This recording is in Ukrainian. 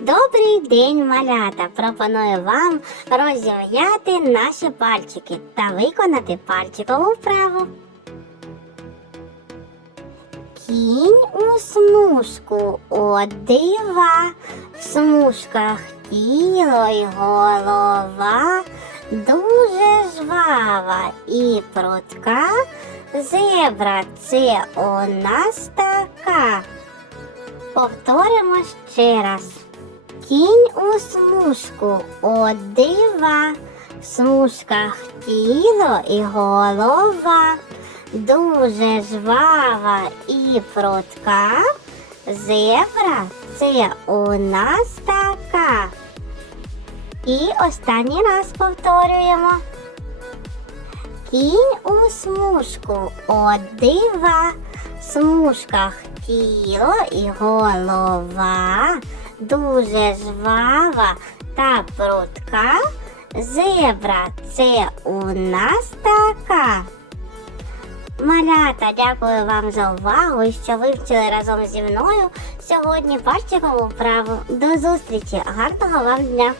Добрий день, малята! Пропоную вам розім'яти наші пальчики та виконати пальчикову вправу. Кінь у смужку от дива, в смужках тіло й голова, дуже жвава і прутка. Зебра це у нас така. Повторимо ще раз. Кінь у смужку от дива, в смужках тіло і голова, дуже жвава і прутка. Зебра це у нас така. І останній раз повторюємо. Кінь у смужку от дива, в смужках тіло і голова, дуже жвава та прудка. Зебра це у нас така. Малята, дякую вам за увагу, що вивчили разом зі мною сьогодні бачимо вправу. До зустрічі! Гарного вам дня!